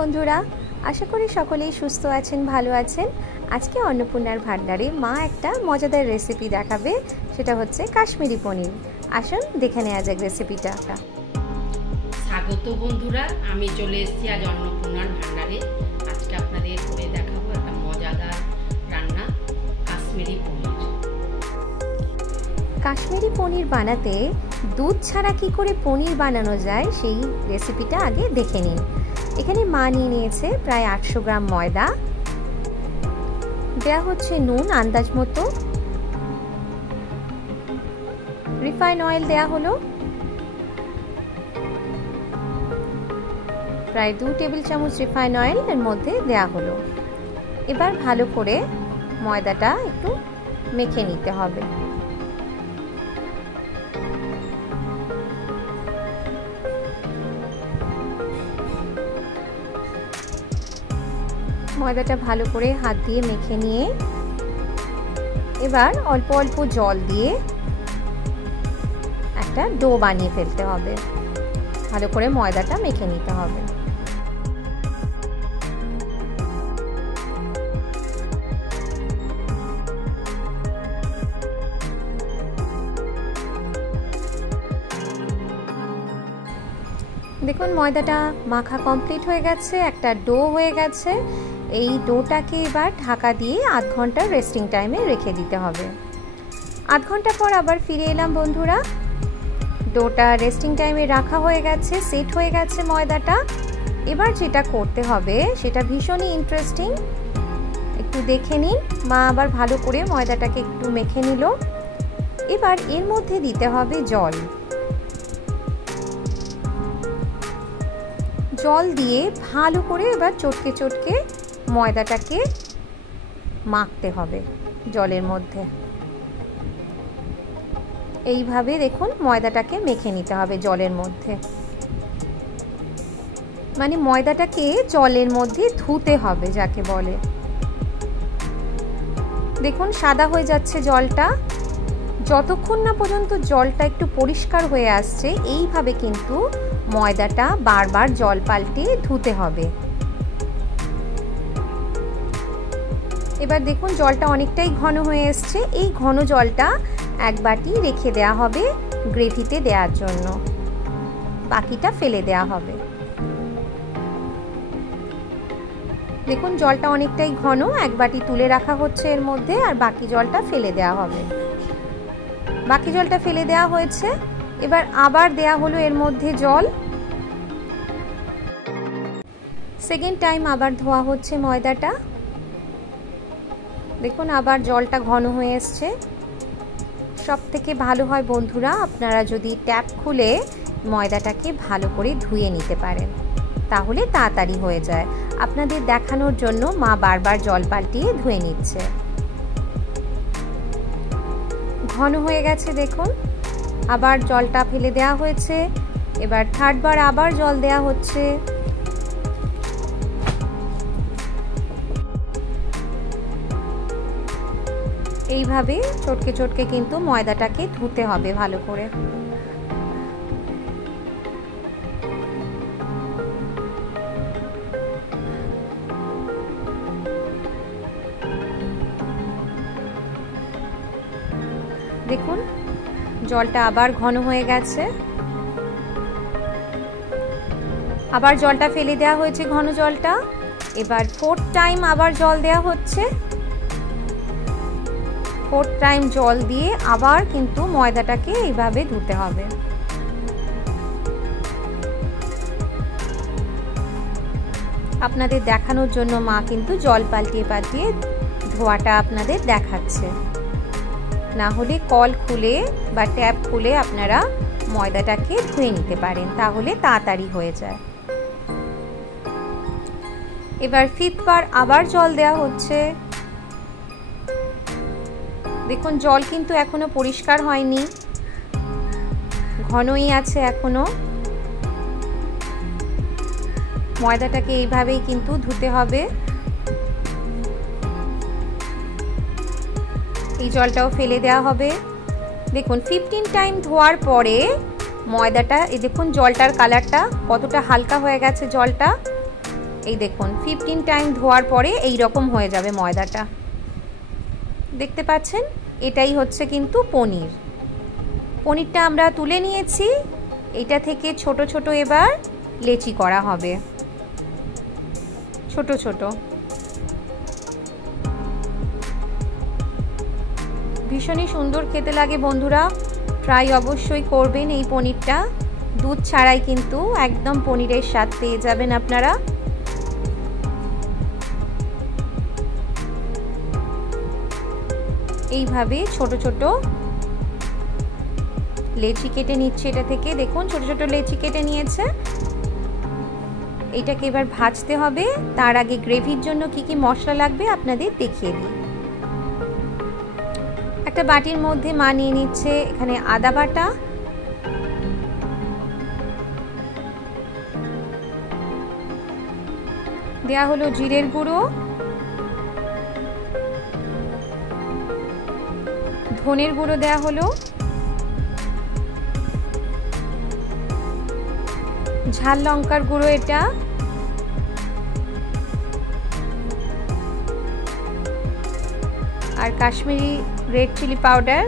বন্ধুরা, আশা করি সকলেই সুস্থ আছেন, ভালো আছেন। আজকে অন্নপূর্ণার ভান্ডারে মা একটা মজাদার রেসিপি দেখাবে, সেটা হচ্ছে কাশ্মীরি পনির। আসুন দেখে নেওয়া যাক রেসিপিটা। স্বাগত বন্ধুরা, আমি চলে এসেছি আজ অন্নপূর্ণার ভান্ডারে। আজকে আপনাদের করে দেখাবো একটা মজাদার রান্না, কাশ্মীরি পনির। কাশ্মীরি পনির বানাতে দুধ ছাড়া কি করে পনির বানানো যায় সেই রেসিপিটা আগে দেখে নিন। এখানে মা নিয়ে নিয়েছে প্রায় 800 গ্রাম ময়দা, দেওয়া হচ্ছে নুন আন্দাজ মতো, রিফাইন অয়েল দেওয়া হলো প্রায় 2 টেবিল চামচ রিফাইন অয়েল এর মধ্যে দেওয়া হলো। এবার ভালো করে ময়দাটা একটু মেখে নিতে হবে। ময়দাটা ভালো করে হাত দিয়ে মেখে নিয়ে এবার অল্প অল্প জল দিয়ে একটা ডো বানিয়ে ফেলতে হবে। ভালো করে ময়দাটা মেখে নিতে হবে। দেখুন ময়দাটা মাখা কমপ্লিট হয়ে গেছে, একটা ডো হয়ে গেছে। এই ডোটাকে এবার ঢাকা দিয়ে আধ ঘন্টা রেস্টিং টাইমে রেখে দিতে হবে। আধ ঘন্টা পর আবার ফিরে এলাম বন্ধুরা। ডোটা রেস্টিং টাইমে রাখা হয়ে গেছে, সেট হয়ে গেছে ময়দাটা। এবার যেটা করতে হবে সেটা ভীষণই ইন্টারেস্টিং, একটু দেখে নিন। মা আবার ভালো করে ময়দাটাকে একটু মেখে নিল। এবার এর মধ্যে দিতে হবে জল। জল দিয়ে ভালো করে এবার চটকে চটকে ময়দাটাকে মাখতে হবে জলের মধ্যে। এইভাবে দেখুন ময়দাটাকে মেখে নিতে হবে জলের মধ্যে, মানে ময়দাটাকে জলের মধ্যে ধুতে হবে যাকে বলে। দেখুন সাদা হয়ে যাচ্ছে জলটা। যতক্ষণ না পর্যন্ত জলটা একটু পরিষ্কার হয়ে আসছে, এইভাবে কিন্তু ময়দাটা বারবার জল পাল্টে ধুতে হবে। এবার দেখুন জলটা অনেকটাই ঘন হয়ে এসছে। এই ঘন জলটা এক বাটি রেখে দেওয়া হবে গ্রেভিতে দেওয়ার জন্য, বাকিটা ফেলে দেওয়া হবে। দেখুন জলটা অনেকটাই ঘন, এক বাটি তুলে রাখা হচ্ছে এর মধ্যে, আর বাকি জলটা ফেলে দেওয়া হবে। বাকি জলটা ফেলে দেওয়া হয়েছে। এবার আবার দেয়া হলো এর মধ্যে জল। সেকেন্ড টাইম আবার ধোয়া হচ্ছে ময়দাটা। দেখুন আবার জলটা ঘন হয়ে এসছে। সব থেকে ভালো হয় বন্ধুরা আপনারা যদি ট্যাপ খুলে ময়দাটাকে ভালো করে ধুয়ে নিতে পারেন, তাহলে তাড়াতাড়ি হয়ে যায়। আপনাদের দেখানোর জন্য মা বারবার জল পাল্টিয়ে ধুয়ে নিচ্ছে। ঘন হয়ে গেছে দেখুন, আবার জলটা ফেলে দেওয়া হয়েছে। এবার থার্ড বার আবার জল দেওয়া হচ্ছে। এইভাবে চটকে চটকে কিন্তু ময়দাটাকে ধুতে হবে ভালো করে। দেখুন জলটা আবার ঘন হয়ে গেছে। আবার জলটা ফেলে দেওয়া হয়েছে ঘন জলটা। এবার ফোর্থ টাইম আবার জল দেওয়া হচ্ছে। ফোর্থ টাইম জল দিয়ে আবার কিন্তু ময়দাটাকে এইভাবে ধুতে হবে। আপনাদের দেখানোর জন্য মা কিন্তু জল পাল্টিয়ে পাল্টিয়ে ধোয়াটা আপনাদের দেখাচ্ছে। না হলে কল খুলে বা ট্যাপ খুলে আপনারা ময়দাটাকে ধুয়ে নিতে পারেন, তাহলে তাড়াতাড়ি হয়ে যায়। এবার ফিফথ বার আবার জল দেওয়া হচ্ছে। দেখুন জল কিন্তু এখনো পরিষ্কার হয়নি, ঘনই আছে এখনো। ময়দাটাকে এইভাবেই কিন্তু ধুতে হবে। এই জলটাও ফেলে দেওয়া হবে। দেখুন 15 টাইম ধোয়ার পরে ময়দাটা, এই দেখুন জলটার কালারটা কতটা হালকা হয়ে গেছে জলটা। এই দেখুন 15 টাইম ধোয়ার পরে এই রকম হয়ে যাবে ময়দাটা, দেখতে পাচ্ছেন। এটাই হচ্ছে কিন্তু পনির। পনিরটা আমরা তুলে নিয়েছি। এটা থেকে ছোট ছোট এবার লেচি করা হবে, ছোট ছোট। ভীষণই সুন্দর খেতে লাগে বন্ধুরা, ট্রাই অবশ্যই করবেন এই পনিরটা। দুধ ছাড়াই কিন্তু একদম পনিরের স্বাদ পেয়ে যাবেন আপনারা। এইভাবে ছোট ছোট লেচি কেটে নিচ্ছে। এটা থেকে দেখুন ছোট ছোট লেচি কেটে নিয়েছে। এটাকে এবার ভাজতে হবে। তার আগে গ্রেভির জন্য কি কি মশলা লাগবে আপনাদের দেখিয়ে দিই। একটা বাটির মধ্যে মা নিয়ে নিচ্ছে এখানে আদা বাটা, দেয়া হলো জিরের গুঁড়ো, ধনের গুঁড়ো দেয়া হলো, ঝাল লঙ্কার গুঁড়ো এটা, আর কাশ্মীরি রেড চিলি পাউডার,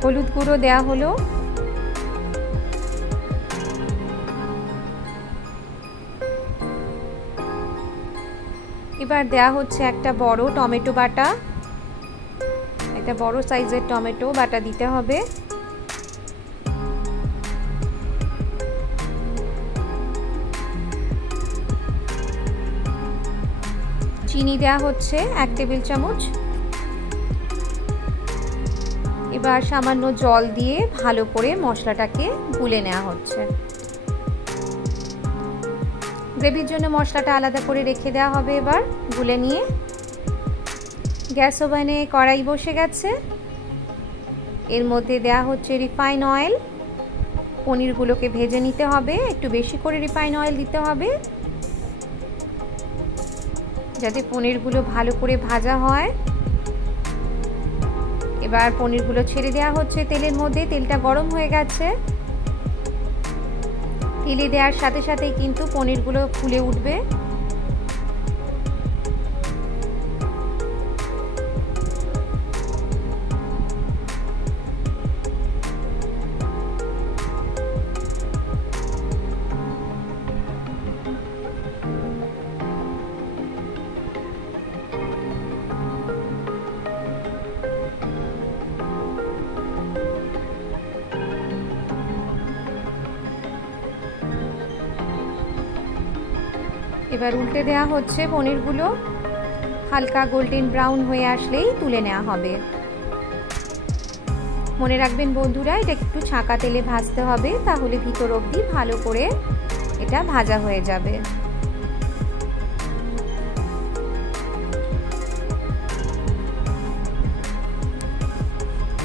হলুদ গুঁড়ো দেয়া হলো, এবার দেয়া হচ্ছে একটা বড় টমেটো বাটা, একটা বড় সাইজের টমেটো বাটা দিতে হবে। চিনি দেয়া হচ্ছে 1 টেবিল চামচ। এবার সামান্য জল দিয়ে ভালো করে মশলাটাকে গুলে নেওয়া হচ্ছে। গ্রেভির জন্য মশলাটা আলাদা করে রেখে দেওয়া হবে। এবার গুলে নিয়ে গ্যাস ওভেনে কড়াই বসে গেছে, এর মধ্যে দেয়া হচ্ছে রিফাইন অয়েল। পনিরগুলোকে ভেজে নিতে হবে, একটু বেশি করে রিফাইন অয়েল দিতে হবে যাতে পনিরগুলো ভালো করে ভাজা হয়। এবার পনিরগুলো ছেড়ে দেওয়া হচ্ছে তেলের মধ্যে। তেলটা গরম হয়ে গেছে। তেলে দেওয়ার সাথে সাথেই কিন্তু পনিরগুলো ফুলে উঠবে। এবার উল্টে দেওয়া হচ্ছে পনিরগুলো। হালকা গোল্ডেন ব্রাউন হয়ে আসলেই তুলে নেওয়া হবে। মনে রাখবেন বন্ধুরা, এটা একটু ছাঁকা তেলে ভাজতে হবে, তাহলে ভিতর অবধি ভালো করে এটা ভাজা হয়ে যাবে।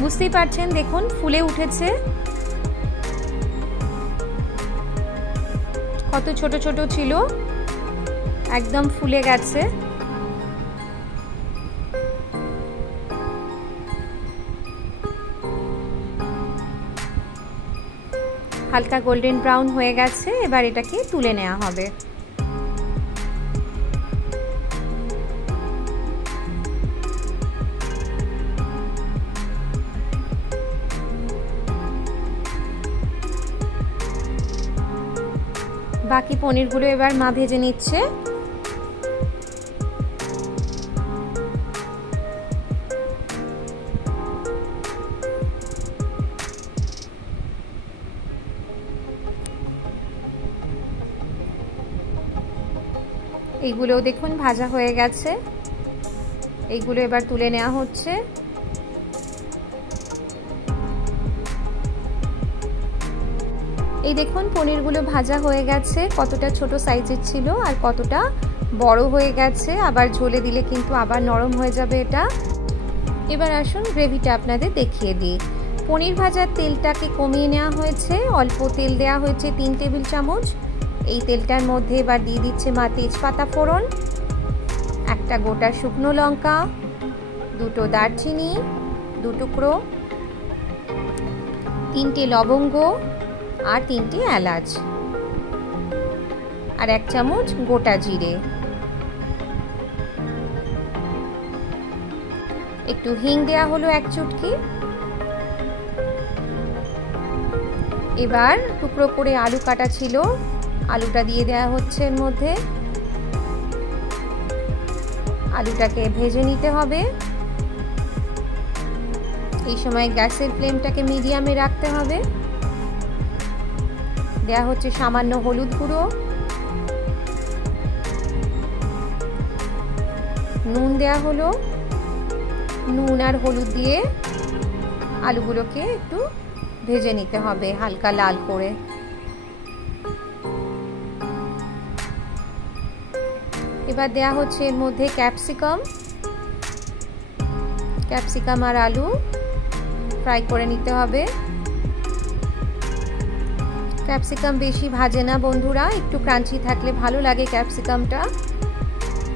বুঝতেই পারছেন, দেখুন ফুলে উঠেছে। কত ছোট ছোট ছিল, একদম ফুলে গেছে। হালকা গোল্ডেন ব্রাউন হয়ে গেছে। এবার এটাকে তুলে নেওয়া হবে। বাকি পনিরগুলো এবার মা ভেজে নিচ্ছে। এইগুলো দেখুন ভাজা হয়ে গেছে। এইগুলো এবার তুলে নেওয়া হচ্ছে। এই দেখুন পনিরগুলো ভাজা হয়ে গেছে। কতটা ছোট সাইজের ছিল আর কতটা বড় হয়ে গেছে। আবার ঝোলে দিলে কিন্তু আবার নরম হয়ে যাবে এটা। এবার আসুন গ্রেভিটা আপনাদের দেখিয়ে দিই। পনির ভাজার তেলটাকে কমিয়ে নেওয়া হয়েছে। অল্প তেল দেওয়া হয়েছে 3 টেবিল চামচ। এই তেলটার মধ্যে এবার দিয়ে দিচ্ছে মা তেজপাতা ফোড়ন, একটা গোটা শুকনো লঙ্কা, 2টো দারচিনি, 2 টুকরো 3টে লবঙ্গ আর 3টে এলাচ আর 1 চামচ গোটা জিরে, একটু হিং দেয়া হলো 1 চুটকি। এবার টুকরো করে আলু কাটা ছিল, আলুটা দিয়ে দেওয়া হচ্ছে এর মধ্যে। আলুটাকে ভেজে নিতে হবে। এই সময় গ্যাসের ফ্লেমটাকে মিডিয়ামে রাখতে হবে। দেয়া হচ্ছে সামান্য হলুদ গুঁড়ো, নুন দেয়া হলো। নুন আর হলুদ দিয়ে আলুগুলোকে একটু ভেজে নিতে হবে হালকা লাল করে। এবার দেয়া হচ্ছে এর মধ্যে ক্যাপসিকাম আর আলু ফ্রাই করে নিতে হবে। ক্যাপসিকাম বেশি ভাজে না বন্ধুরা, একটু ক্রাঞ্চি থাকলে ভালো লাগে ক্যাপসিকামটা।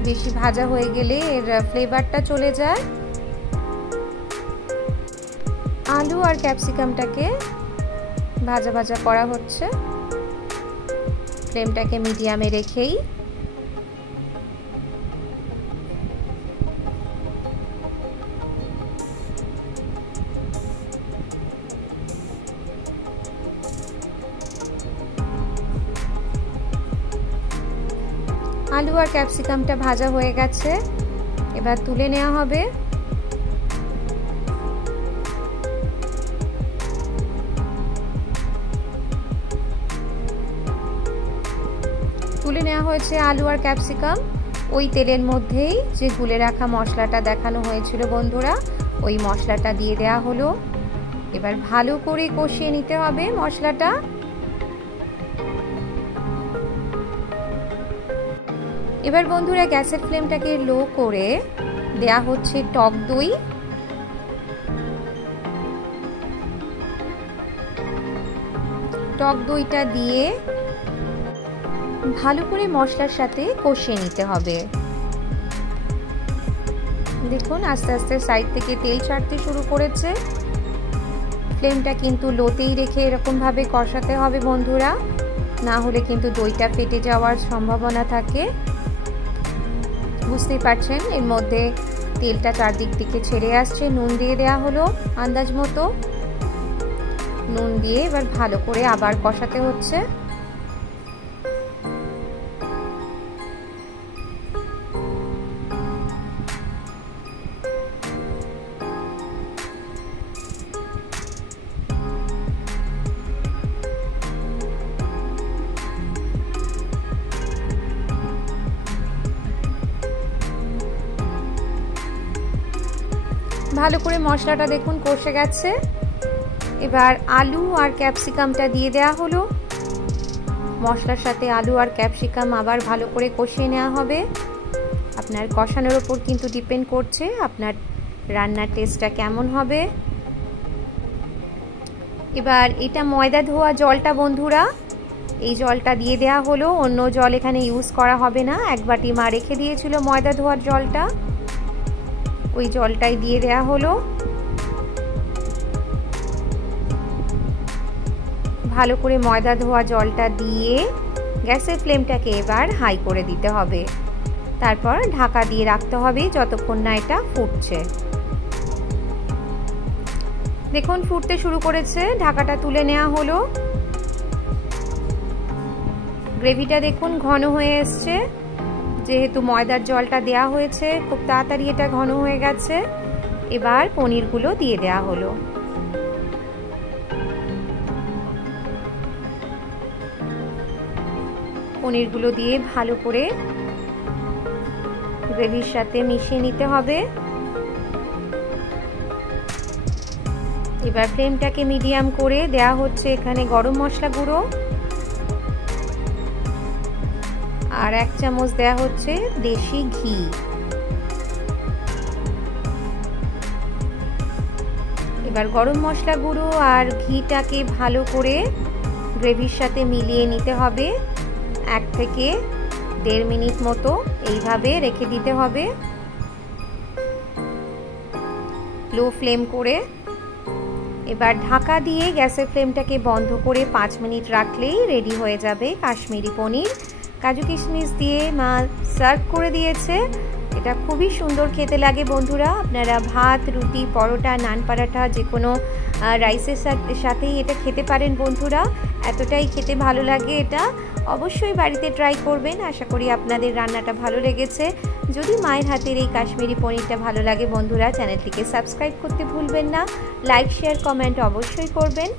বেশি ভাজা হয়ে গেলে এর ফ্লেভারটা চলে যায়। আলু আর ক্যাপসিকামটাকে ভাজা ভাজা করা হচ্ছে, ফ্লেমটাকে মিডিয়ামে রেখেই। আলু আর ক্যাপসিকামটা ভাজা হয়ে গেছে, এবার তুলে নেওয়া হবে। তুলে নেওয়া হয়েছে আলু আর ক্যাপসিকাম। ওই তেলের মধ্যেই যে গুলে রাখা মশলাটা দেখানো হয়েছিল বন্ধুরা, ওই মশলাটা দিয়ে দেওয়া হলো। এবার ভালো করে কষিয়ে নিতে হবে মশলাটা। এবার বন্ধুরা গ্যাসের ফ্লেমটাকে লো করে দেয়া হচ্ছে টক দই। টক দইটা দিয়ে ভালো করে মশলার সাথে কষিয়ে নিতে হবে। দেখুন আস্তে আস্তে সাইড থেকে তেল ছাড়তে শুরু করেছে। ফ্লেমটা কিন্তু লোতেই রেখে এরকম ভাবে কষাতে হবে বন্ধুরা, না হলে কিন্তু দইটা ফেটে যাওয়ার সম্ভাবনা থাকে। বুঝতেই পারছেন এর মধ্যে তেলটা চারদিক থেকে ছেড়ে আসছে। নুন দিয়ে দেওয়া হলো আন্দাজ মতো। নুন দিয়ে এবার ভালো করে আবার কষাতে হচ্ছে। ভালো করে মশলাটা দেখুন কষে গেছে। এবার আলু আর ক্যাপসিকামটা দিয়ে দেওয়া হলো। মশলার সাথে আলু আর ক্যাপসিকাম আবার ভালো করে কষিয়ে নেওয়া হবে। আপনার কষানোর ওপর কিন্তু ডিপেন্ড করছে আপনার রান্নার টেস্টটা কেমন হবে। এবার এটা ময়দা ধোয়া জলটা বন্ধুরা, এই জলটা দিয়ে দেওয়া হলো। অন্য জল এখানে ইউজ করা হবে না। 1 বাটি মা রেখে দিয়েছিল ময়দা ধোয়ার জলটা, ওই জলটাই দিয়ে দেয়া হলো। ভালো করে ময়দা ধোয়া জলটা দিয়ে গ্যাসের ফ্লেমটাকে এবার হাই করে দিতে হবে। তারপর ঢাকা দিয়ে রাখতে হবে যতক্ষণ না এটা ফুটছে। দেখুন ফুটতে শুরু করেছে, ঢাকাটা তুলে নেওয়া হলো। গ্রেভিটা দেখুন ঘন হয়ে এসছে, যেহেতু ময়দার জলটা দেয়া হয়েছে খুব তাড়াতাড়ি এটা ঘন হয়ে গেছে। এবার পনিরগুলো দিয়ে দেয়া হলো। পনিরগুলো দিয়ে ভালো করে গ্রেভির সাথে মিশিয়ে নিতে হবে। এবার ফ্লেমটাকে মিডিয়াম করে দেয়া হচ্ছে এখানে গরম মশলা গুঁড়ো আর 1 চামচ দেয়া হচ্ছে দেশি ঘি। এবার গরম মশলা গুঁড়ো আর ঘিটাকে ভালো করে গ্রেভির সাথে মিলিয়ে নিতে হবে। 1 থেকে 1.5 মিনিট মতো এইভাবে রেখে দিতে হবে লো ফ্লেম করে। এবার ঢাকা দিয়ে গ্যাসের ফ্লেমটাকে বন্ধ করে 5 মিনিট রাখলেই রেডি হয়ে যাবে কাশ্মীরি পনির। কাজু কিশমিশ দিয়ে মা সার্ভ করে দিয়েছে। এটা খুবই সুন্দর খেতে লাগে বন্ধুরা। আপনারা ভাত, রুটি, পরোটা, নান পারাঠা যে কোনো রাইসের সাথেই এটা খেতে পারেন বন্ধুরা। এতটাই খেতে ভালো লাগে এটা। অবশ্যই বাড়িতে ট্রাই করবেন। আশা করি আপনাদের রান্নাটা ভালো লেগেছে। যদি মায়ের হাতের এই কাশ্মীরি পনিরটা ভালো লাগে বন্ধুরা, চ্যানেলটিকে সাবস্ক্রাইব করতে ভুলবেন না। লাইক, শেয়ার, কমেন্ট অবশ্যই করবেন।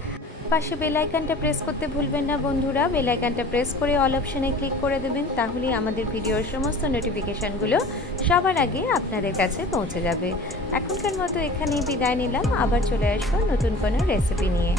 পাশে বেল আইকনটা প্রেস করতে ভুলবেন না বন্ধুরা। বেল আইকনটা প্রেস করে অল অপশানে ক্লিক করে দেবেন, তাহলেই আমাদের ভিডিওর সমস্ত নোটিফিকেশানগুলো সবার আগে আপনাদের কাছে পৌঁছে যাবে। এখনকার মতো এখানেই বিদায় নিলাম। আবার চলে আসবো নতুন কোনো রেসিপি নিয়ে।